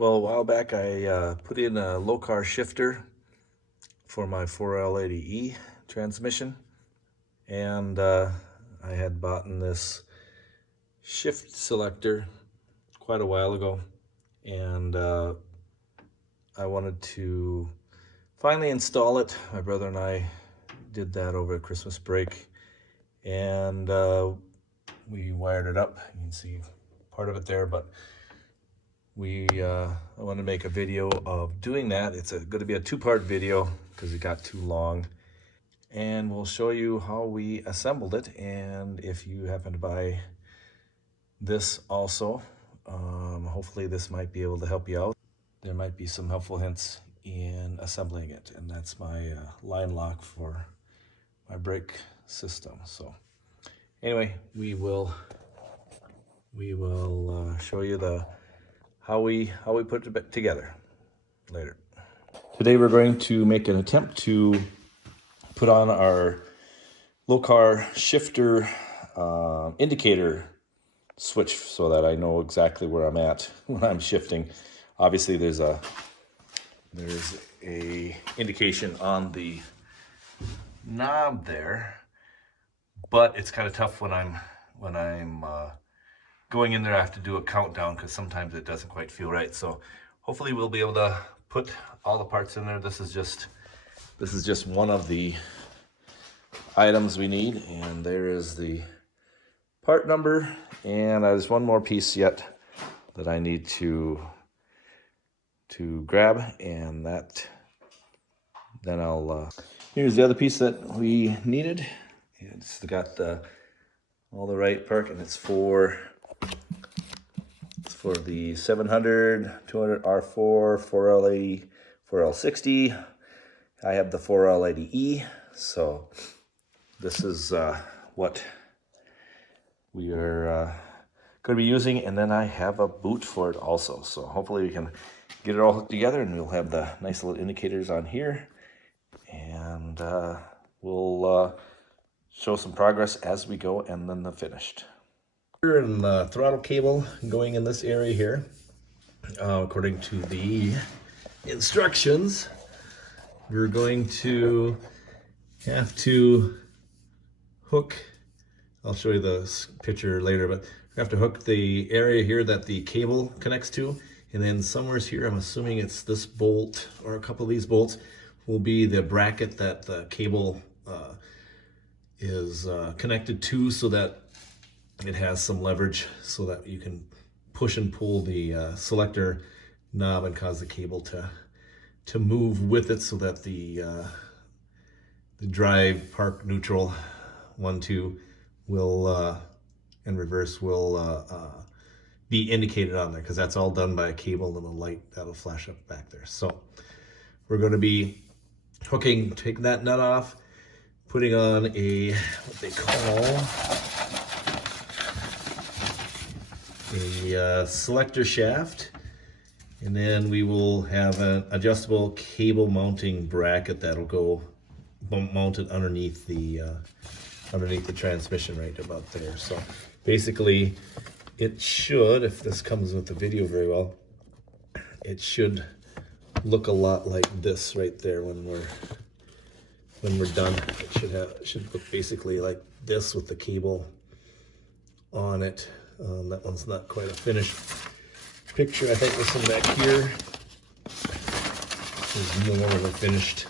Well, a while back I put in a Lokar shifter for my 4L80E transmission, and I had bought this shift selector quite a while ago, and I wanted to finally install it. My brother and I did that over Christmas break, and we wired it up. You can see part of it there, but I want to make a video of doing that. It's going to be a two-part video because it got too long, and we'll show you how we assembled it. And if you happen to buy this also, hopefully this might be able to help you out. There might be some helpful hints in assembling it, and that's my line lock for my brake system. So anyway, we will show you how we put it together later. Today we're going to make an attempt to put on our Lokar shifter indicator switch so that I know exactly where I'm at when I'm shifting. Obviously there's a indication on the knob there, but it's kind of tough when I'm going in there. I have to do a countdown because sometimes it doesn't quite feel right. So hopefully we'll be able to put all the parts in there. This is just one of the items we need, and there is the part number, and there's one more piece yet that I need to grab, and then I'll here's the other piece that we needed. It's got all the right part, and it's for the 700, 200 R4, 4L80, 4L60. I have the 4L80E, so this is what we are going to be using, and then I have a boot for it also. So hopefully we can get it all hooked together, and we'll have the nice little indicators on here, and we'll show some progress as we go, and then the finished. And the throttle cable going in this area here, according to the instructions, we're going to have to hook, I'll show you the picture later, but we have to hook the area here that the cable connects to, and then somewhere here, I'm assuming it's this bolt or a couple of these bolts, will be the bracket that the cable is connected to, so that it has some leverage so that you can push and pull the selector knob and cause the cable to move with it, so that the drive, park, neutral, 1, 2 will and reverse will be indicated on there, because that's all done by a cable and a light that'll flash up back there. So we're going to be taking that nut off, putting on what they call a selector shaft, and then we will have an adjustable cable mounting bracket that'll go mounted underneath the transmission right about there. So basically it should, if this comes with the video very well, it should look a lot like this right there when we're done. It should look basically like this with the cable on it. That one's not quite a finished picture. I think this one back here is more of a finished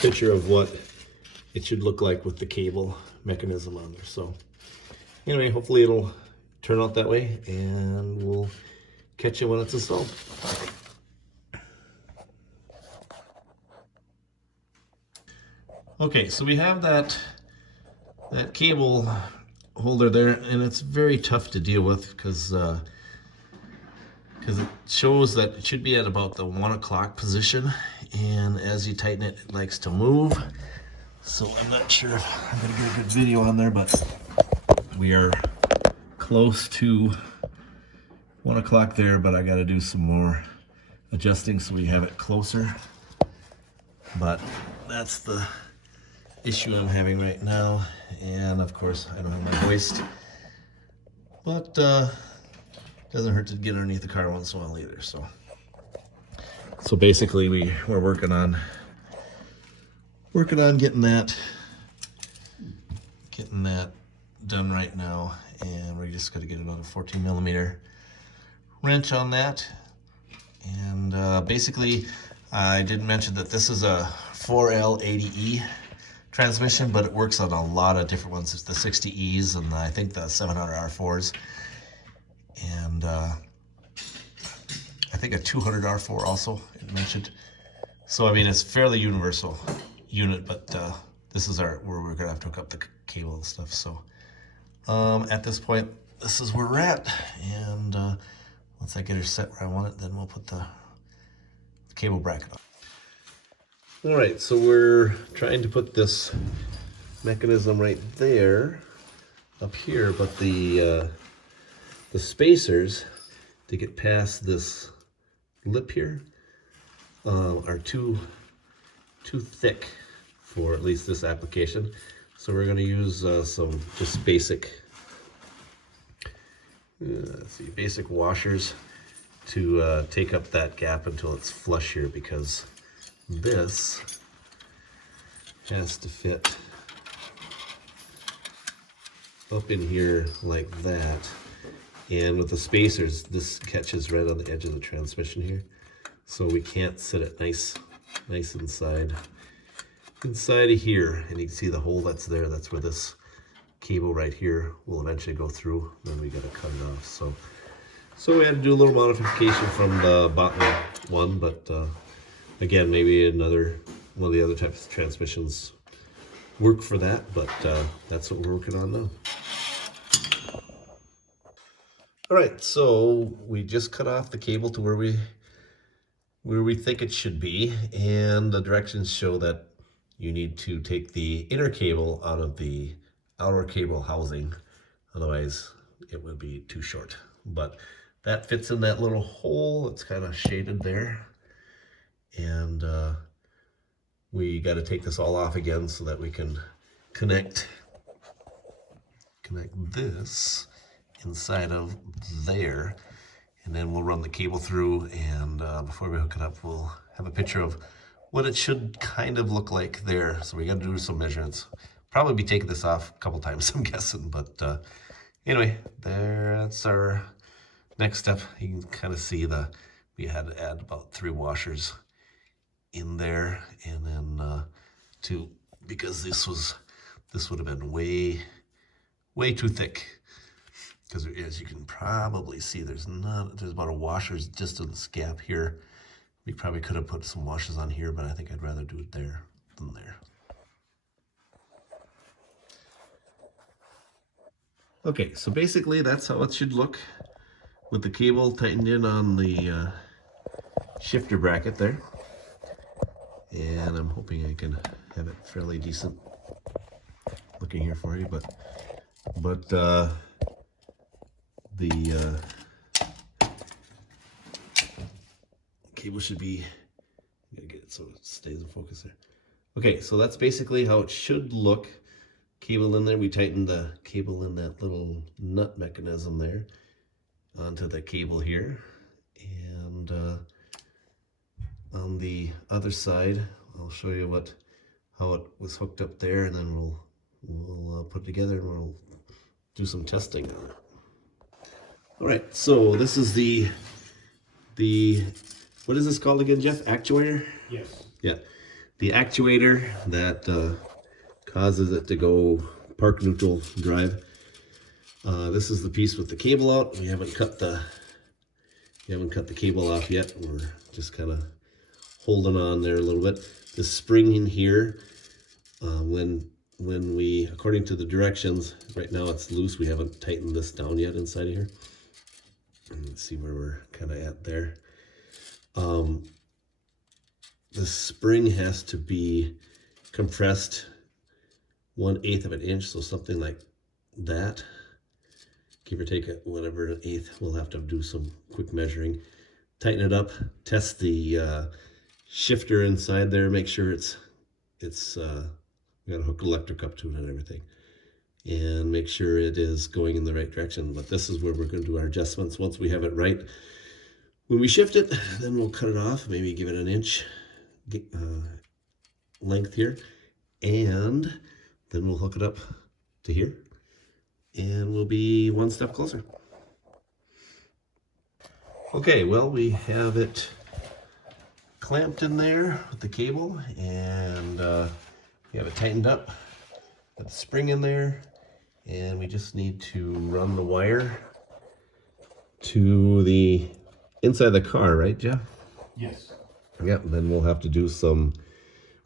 picture of what it should look like with the cable mechanism on there. So anyway, hopefully it'll turn out that way, and we'll catch you when it's installed. Okay, so we have that cable holder there, and it's very tough to deal with because it shows that it should be at about the 1 o'clock position, and as you tighten it, it likes to move. So I'm not sure if I'm gonna get a good video on there, but we are close to 1 o'clock there, but I got to do some more adjusting so we have it closer. But that's the issue I'm having right now, and of course I don't have my hoist, but doesn't hurt to get underneath the car once in a while either. So basically we're working on getting that done right now, and we're just going to get another 14 millimeter wrench on that. And basically, I didn't mention that this is a 4L80E transmission, but it works on a lot of different ones. It's the 60Es and I think the 700R4s, and I think a 200R4 also it mentioned. So I mean, it's fairly universal unit, but this is where we're gonna have to hook up the cable and stuff. So at this point, this is where we're at, and once I get her set where I want it, then we'll put the cable bracket on. All right, so we're trying to put this mechanism right there, up here, but the spacers to get past this lip here are too thick for at least this application. So we're going to use some just basic, basic washers to take up that gap until it's flush here, because this has to fit up in here like that. And with the spacers, this catches right on the edge of the transmission here. So we can't sit it nice inside of here. And you can see the hole that's there. That's where this cable right here will eventually go through. Then we got to cut it off. So we had to do a little modification from the bottom one, but again, maybe one of the other types of transmissions work for that, but that's what we're working on now. All right, so we just cut off the cable to where we think it should be, and the directions show that you need to take the inner cable out of the outer cable housing, otherwise it would be too short. But that fits in that little hole. It's kind of shaded there, and we got to take this all off again so that we can connect this inside of there, and then we'll run the cable through, and before we hook it up, we'll have a picture of what it should kind of look like there. So we got to do some measurements. Probably be taking this off a couple times, I'm guessing, but anyway, that's our next step. You can kind of see we had to add about 3 washers in there, and then because this would have been way too thick, because as you can probably see, there's about a washer's distance gap here. We probably could have put some washers on here, but I think I'd rather do it there than there. Okay, so basically that's how it should look with the cable tightened in on the shifter bracket there. And I'm hoping I can have it fairly decent looking here for you, but the cable should be, I'm gonna get it so it stays in focus there. Okay, so that's basically how it should look. Cable in there, we tightened the cable in that little nut mechanism there onto the cable here, and on the other side I'll show you how it was hooked up there, and then we'll put it together and we'll do some testing on it. All right, so this is the what is this called again, Jeff? Actuator? Yes. Yeah, the actuator that causes it to go park neutral drive. This is the piece with the cable out. We haven't cut the cable off yet. We're just kind of holding on there a little bit. The spring in here, when we, according to the directions, right now it's loose. We haven't tightened this down yet inside of here. Let's see where we're kind of at there. The spring has to be compressed 1/8 of an inch, so something like that, give or take whatever an eighth. We'll have to do some quick measuring, tighten it up, test the shifter inside there, make sure it's we got to hook electric up to it and everything, and make sure it is going in the right direction. But this is where we're going to do our adjustments. Once we have it right, when we shift it, then we'll cut it off, maybe give it an inch length here, and then we'll hook it up to here, and we'll be one step closer. Okay, well, we have it clamped in there with the cable, and we have it tightened up, got the spring in there, and we just need to run the wire to the inside of the car, right, Jeff? Yes. Yep, then we'll have to do some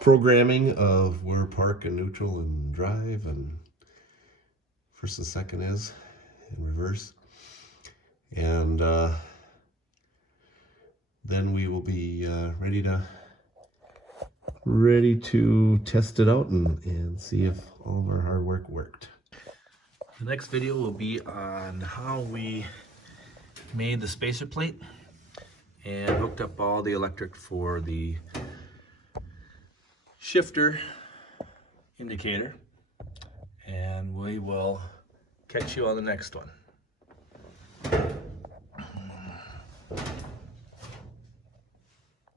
programming of where park and neutral and drive and first and second is in reverse. And then we will be ready to test it out and see if all of our hard work worked. The next video will be on how we made the spacer plate and hooked up all the electric for the shifter indicator, and we will catch you on the next one.